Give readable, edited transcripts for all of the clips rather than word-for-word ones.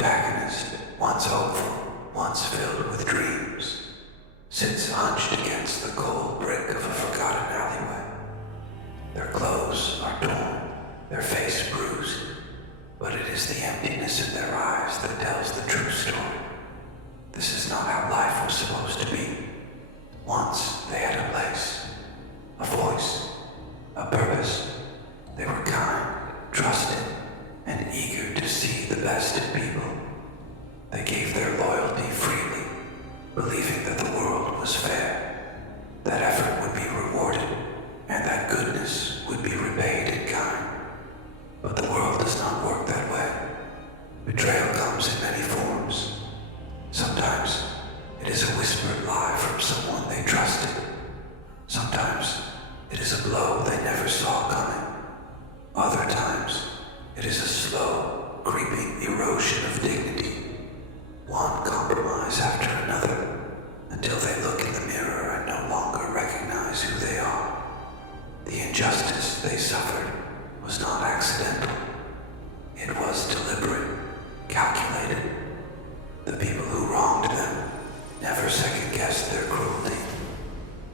protagonist, once hopeful, once filled with dreams, sits hunched against the cold brick of a forgotten alleyway. Their clothes are torn, their face bruised, but it is the emptiness in their eyes that tells the true story. This is not how life was supposed to be. Once they had a place, a voice, a purpose. They were kind, trusted, and eager to see the best in people. They gave their loyalty freely, believing that the world was fair, that effort would be rewarded, and that goodness would be repaid in kind. But the world does not work that way. Betrayal comes in many forms. Sometimes it is a whispered lie from someone they trusted. Sometimes it is a blow they never saw coming. Other times it is a slow, creeping erosion of dignity. One compromise after another, until they look in the mirror and no longer recognize who they are. The injustice they suffered was not accidental. It was deliberate, calculated. The people who wronged them never second-guessed their cruelty.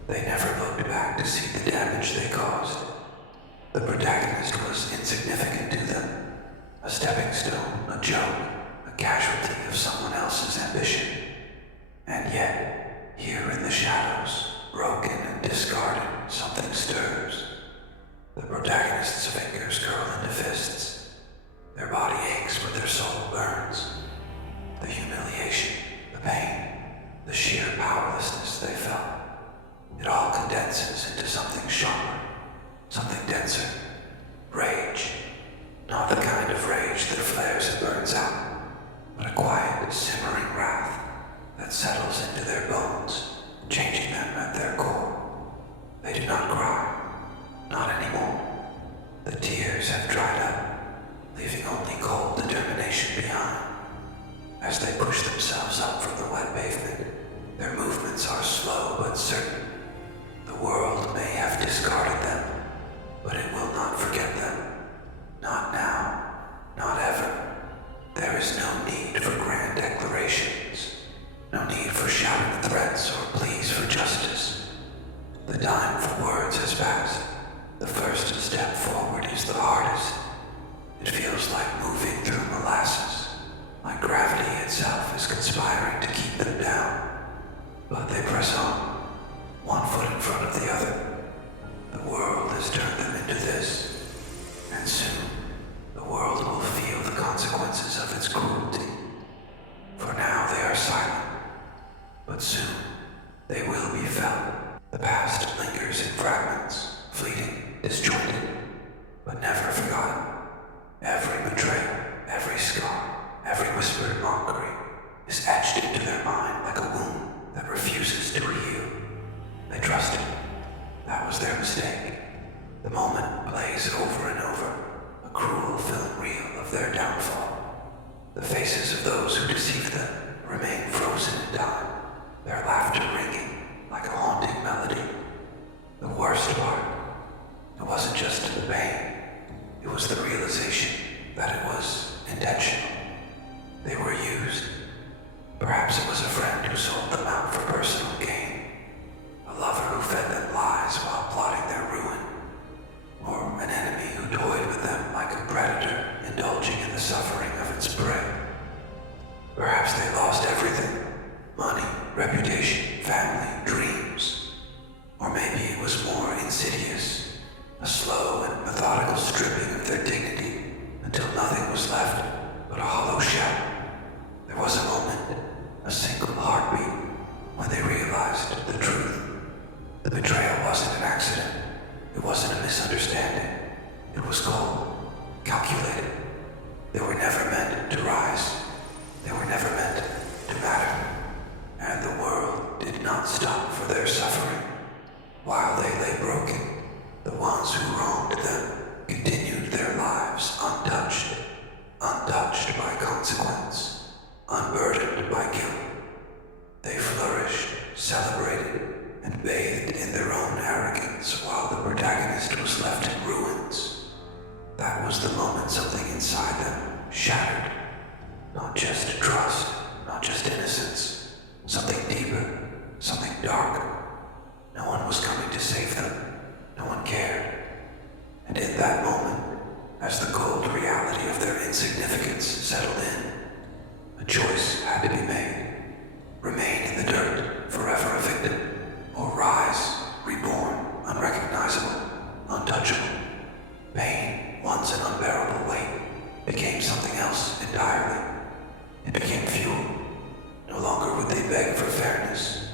They never looked back to see the damage they caused. The protagonist was insignificant to them, a stepping stone, a joke, a casualty of someone else's ambition. And yet, here in the shadows, broken and discarded, something stirs. The protagonist's fingers curl into fists. Their body aches, but their soul burns. The humiliation, the pain, the sheer powerlessness they felt. It all condenses into something sharper, something denser. Rage. Not the kind of rage that flares and burns out, but a quiet, simmering wrath that settles into their bones, changing them at their core. They do not cry. Not anymore. The tears have dried up, leaving only cold determination behind. As they push themselves up from the wet pavement, their movements are slow but certain. The world may have discarded them, but it will not forget them. Not now, not ever. There is no need for grand declarations, no need for shouted threats or pleas for justice. The time for words has passed. The first step forward is the hardest. It feels like moving through molasses, like gravity itself is conspiring to keep them down. But they press on, one foot in front of the other. The world has turned them into this, and soon the world will feel the consequences of its cruelty. For now they are silent, but soon they will be felt. The past lingers in fragments, fleeting, disjointed, but never forgotten. Every betrayal, every scar, every whispered mockery is etched into their mind like a wound that refuses to heal. They trusted. That was their mistake. The moment plays over and over, a cruel film reel of their downfall. The faces of those who deceived them remain frozen in time, their laughter ringing like a haunting melody. The worst part, it wasn't just the pain, it was the realization that it was intentional. They were used. Perhaps it was a friend who sold them out for personal gain, a lover who fed them lies while plotting their ruin, or an enemy who toyed with them like a predator indulging in the suffering of its prey. Perhaps they lost everything: money, reputation, family, dreams. Or maybe it was more insidious, a slow and methodical stripping of their dignity until nothing was left but a hollow shell. There was a moment, a single heartbeat, when they realized the truth. The betrayal wasn't an accident. It wasn't a misunderstanding. It was cold, calculated. They were never meant to rise. They were never meant to matter. And the world did not stop for their suffering. While they lay broken, the ones who wronged them continued their lives untouched by consequences. Not just trust, not just innocence. Something deeper, something dark. No one was coming to save them. No one cared. And in that moment, as the cold reality of their insignificance settled in, a choice had to be made. Remain in the dirt, forever a victim, or rise, reborn, unrecognizable, untouchable. Pain, once an unbearable weight, became something else entirely. It became fuel. No longer would they beg for fairness.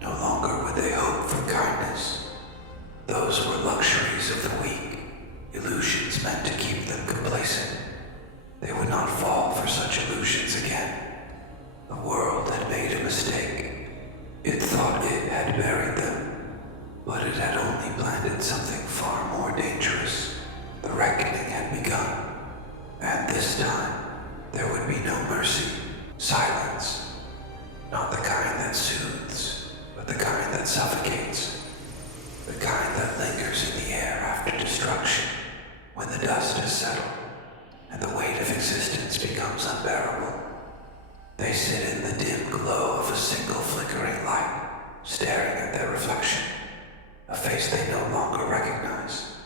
No longer would they hope for kindness. Those were luxuries of the weak, illusions meant to keep them complacent. They would not fall for such illusions again. The world had made a mistake. It thought it had buried them, but it had only planted something far more dangerous. The reckoning had begun, and this time there would be no mercy. Silence. Not the kind that soothes, but the kind that suffocates. The kind that lingers in the air after destruction, when the dust has settled and the weight of existence becomes unbearable. They sit in the dim glow of a single flickering light, staring at their reflection, a face they no longer recognize.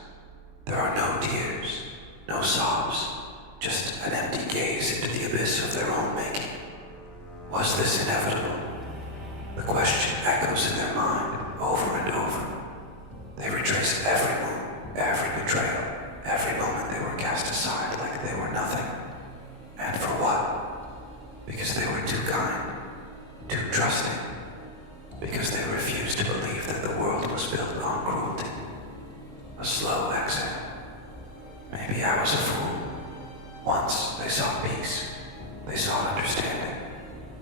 There are no tears, no sobs, just an empty gaze into the abyss of their own making. Was this inevitable? The question echoes in their mind over and over. They retrace every moment, every betrayal, every moment they were cast aside like they were nothing. And for what? Because they were too kind, too trusting, because they refused to believe that the world was built on cruelty. A slow exit. Maybe I was a fool. Once they sought peace. They sought understanding.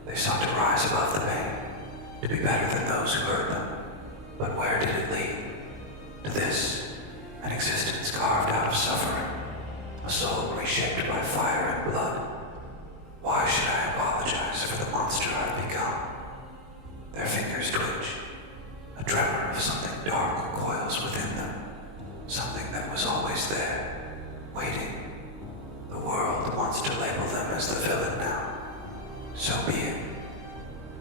They sought to rise above the pain, to be better than those who hurt them. But where did it lead? To this, an existence carved out of suffering, a soul reshaped by fire and blood. Why should I apologize for the monster I've become? Their fingers twitch. A tremor of something dark coils within them. Something that was always there, waiting. The world wants to label them as the villain now. So be it.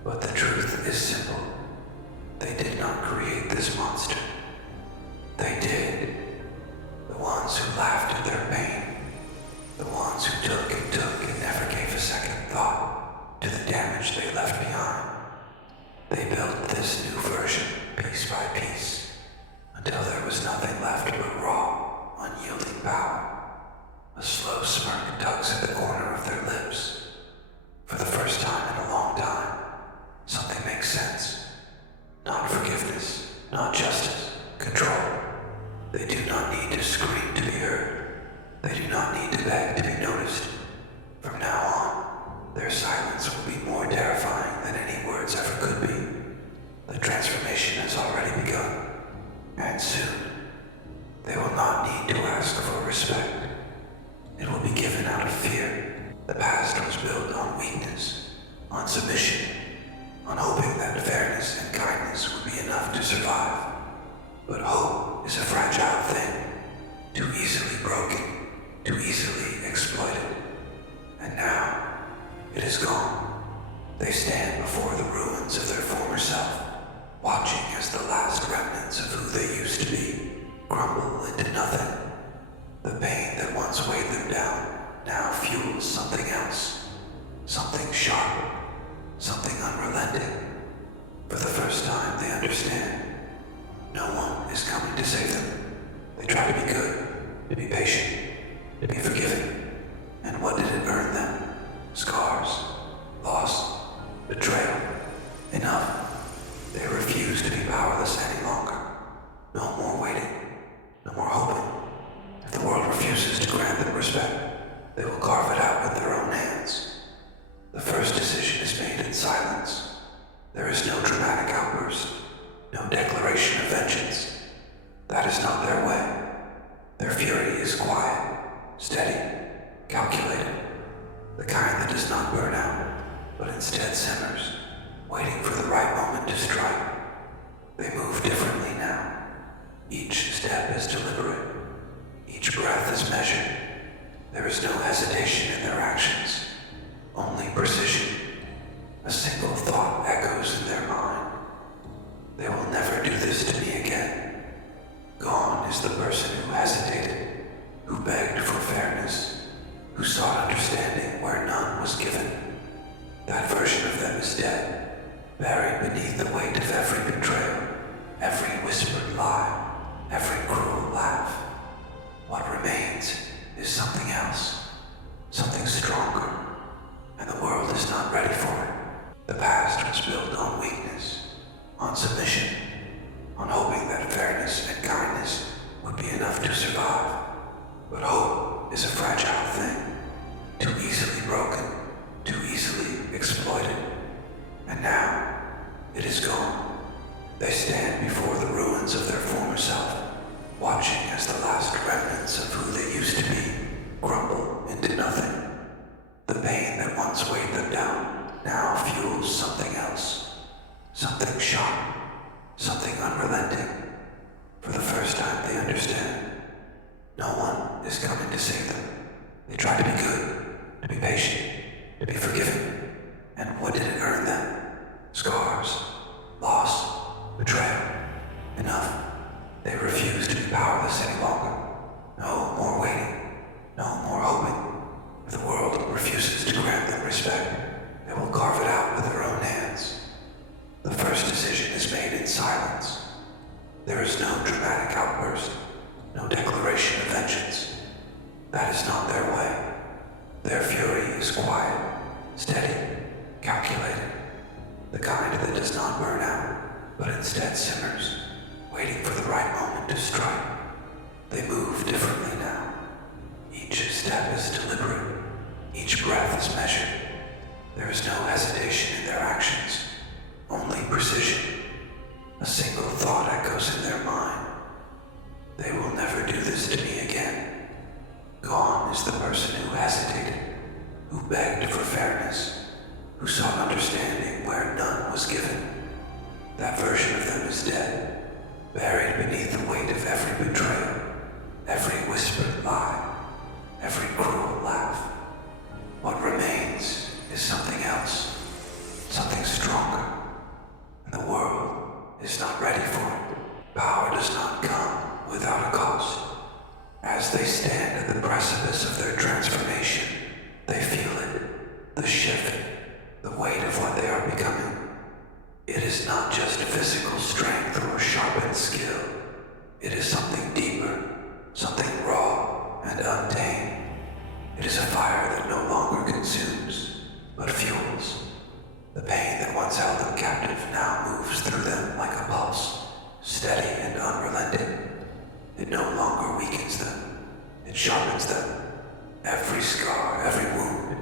But the truth is simple. They did not create this monster. They did. The ones who laughed at their pain. The ones who took and never gave a second thought to the damage they left behind. They built this new version piece by piece until there was nothing left but raw, unyielding power. A slow smirk tugs at the corner of their lips. For the first time in a long time, something makes sense. Not forgiveness, not justice, control. They do not need to scream to be heard. They do not need to beg to be noticed. From now on, their silence will be more terrifying than any words ever could be. The transformation has already begun, and soon, they will not need to ask for respect. It will be given out of fear. The past was built on weakness, on submission, on hoping that fairness and kindness would be enough to survive. But hope is a fragile thing, too easily broken, too easily exploited. And now, it is gone. They stand before the ruins of their former self, watching as the last remnants of who they used to be crumble into nothing. The pain that once weighed them down now fuels something else, something sharp, something unrelenting. For the first time they understand. No one is coming to save them. They try to be good, to be patient, to be forgiving. And what did it earn them? Scars, loss, betrayal. Enough. They refuse to be powerless any longer. No more waiting, no more hoping. If the world refuses to grant them respect, they will carve it out with their own hands. The first decision is made in silence. There is no dramatic outburst, no declaration of vengeance. That is not their way. Their fury is quiet, steady, calculated. The kind that does not burn out, but instead simmers, waiting for the right moment to strike. They move differently now. Each step is deliberate. Each breath is measured. There is no hesitation in their actions, only given. That version of them is dead, buried beneath the weight of every betrayal, every whispered lie, every cruel laugh. What remains is something else, something stronger, and the world is not ready for it. The past was built on weakness, on submission, on hoping that fairness and kindness would be enough to survive. But hope is a fragile thing, too easily broken, too easily exploited. And now, it is gone. They stand before the ruins of their former self, watching as the last remnants of who they used to be crumble into nothing. The pain that once weighed them down now fuels something else, something sharp, something unrelenting. For the first time they understand. No one is coming to save them. They try to be good, to be patient, to be forgiving. And what did it earn them? Scars, loss, betrayal. Enough. They refuse to be powerless any longer. No more waiting, no more hoping. If the world refuses to grant them respect, they will carve it out with their own hands. The first decision is made in silence. There is no dramatic outburst, no declaration of vengeance. That is not their way. Their fury is quiet, steady, calculated. The kind that does not burn out, but instead simmers, waiting for the right moment to strike. They move differently now. Each step is deliberate. Each breath is measured. There is no hesitation in their actions, only precision. A single thought echoes in their mind. They will never do this to me again. Gone is the person who hesitated, who begged for fairness, who sought understanding where none was given. That version of them is dead, buried beneath the weight of every betrayal, every whispered lie, every cruel laugh. What remains is something else, something stronger, and the world is not ready for it. Power does not come without a cost. As they stand at the precipice of their transformation, they feel it, the shift, the weight of what they are becoming. It is not just physical strength or sharpened skill. It is something deeper, something raw and untamed. It is a fire that no longer consumes, but fuels. The pain that once held them captive now moves through them like a pulse, steady and unrelenting. It no longer weakens them, it sharpens them. Every scar, every wound,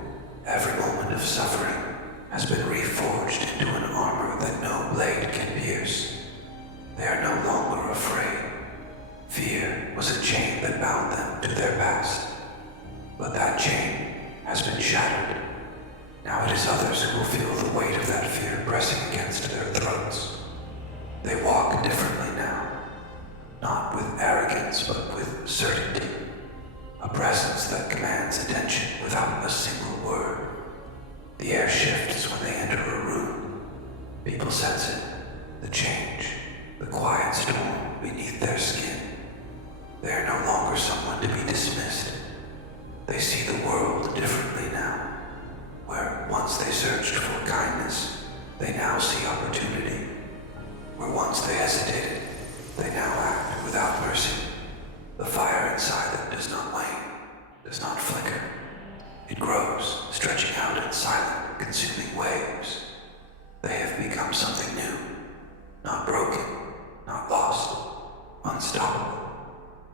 every moment of suffering has been reforged into an armor that no blade can pierce. They are no longer afraid. Fear was a chain that bound them to their past. But that chain has been shattered. Now it is others who will feel the weight of that fear pressing against their throats. They walk differently now, not with arrogance but with certainty, a presence that commands attention without a single word. The air shifts when they enter a room. People sense it, the change, the quiet storm beneath their skin. They are no longer someone to be dismissed. They see the world differently now. Where once they searched for kindness, they now see opportunity. Where once they hesitated, they now act without mercy. The fire inside them does not wane, does not flicker. It grows, stretching out in silent, consuming waves. They have become something new, not broken, not lost, unstoppable.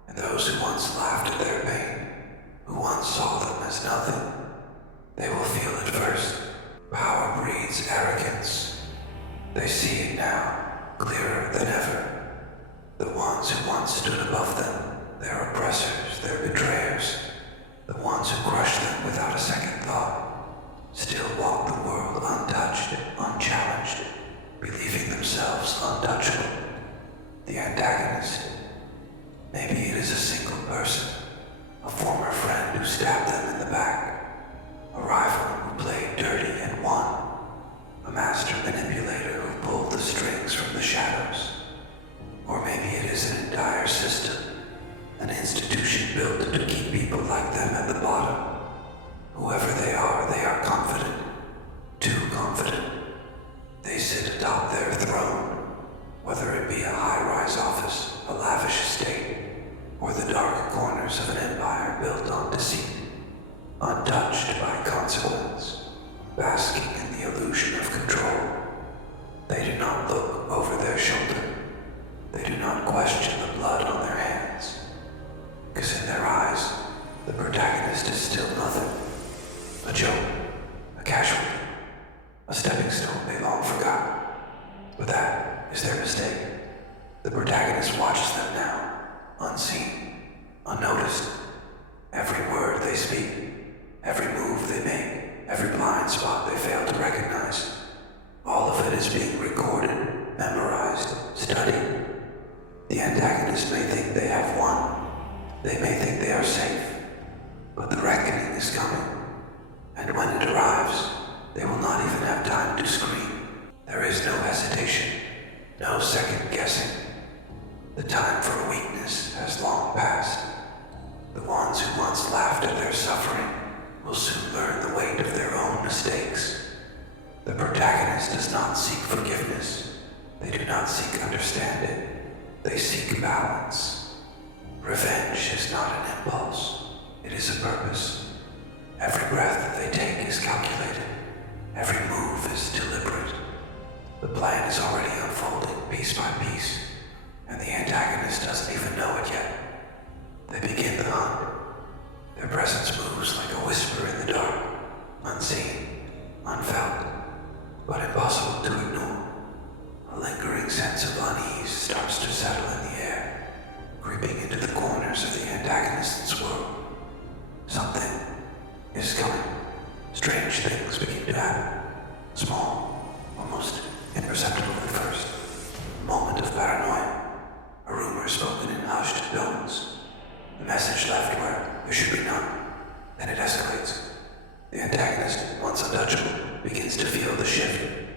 And those who once laughed at their pain, who once saw them as nothing, they will feel it first. Power breeds arrogance. They see it now, clearer than ever. The ones who once stood above them, their oppressors, their betrayers, the ones who crushed them without a second thought, still walk the world untouched, unchallenged, believing themselves untouchable. The antagonist. Maybe it is a single person, a former friend who stabbed them in the back, a rival who played dirty and won, a master manipulator who pulled the strings from the shadows. Or maybe it is an entire system, an institution built to keep people like them at the bottom. Whoever they are confident a stepping stone they long forgot. But that is their mistake. The protagonist watches them now, unseen, unnoticed. Every word they speak, every move they make, every blind spot they fail to recognize, all of it is being recorded, memorized, studied. The antagonist may think they have won. They may think they are safe. But the reckoning is coming. And when it arrives, they will not even have time to scream. There is no hesitation, no second guessing. The time for weakness has long passed. The ones who once laughed at their suffering will soon learn the weight of their own mistakes. The protagonist does not seek forgiveness. They do not seek understanding. They seek balance. Revenge is not an impulse. It is a purpose. Every breath that they take is calculated. Every move is deliberate. The plan is already unfolding piece by piece, and the antagonist doesn't even know it yet. They begin the hunt. Their presence moves like a whisper in the dark, unseen, unfelt, but impossible to ignore. A lingering sense of unease starts to settle in the air, creeping into the corners of the antagonist's world. Something is coming. Strange things begin to happen. Small, almost imperceptible at first. A moment of paranoia. A rumor spoken in hushed tones. A message left where there should be none. Then it escalates. The antagonist, once untouchable, begins to feel the shift.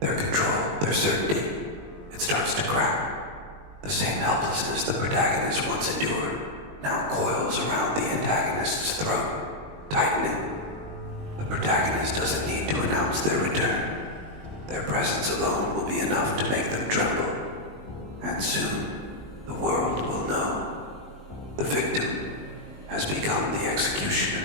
Their control, their certainty. It starts to crack. The same helplessness the protagonist once endured now coils around the antagonist's throat, tightening. The protagonist doesn't need to announce their return. Their presence alone will be enough to make them tremble. And soon, the world will know. The victim has become the executioner.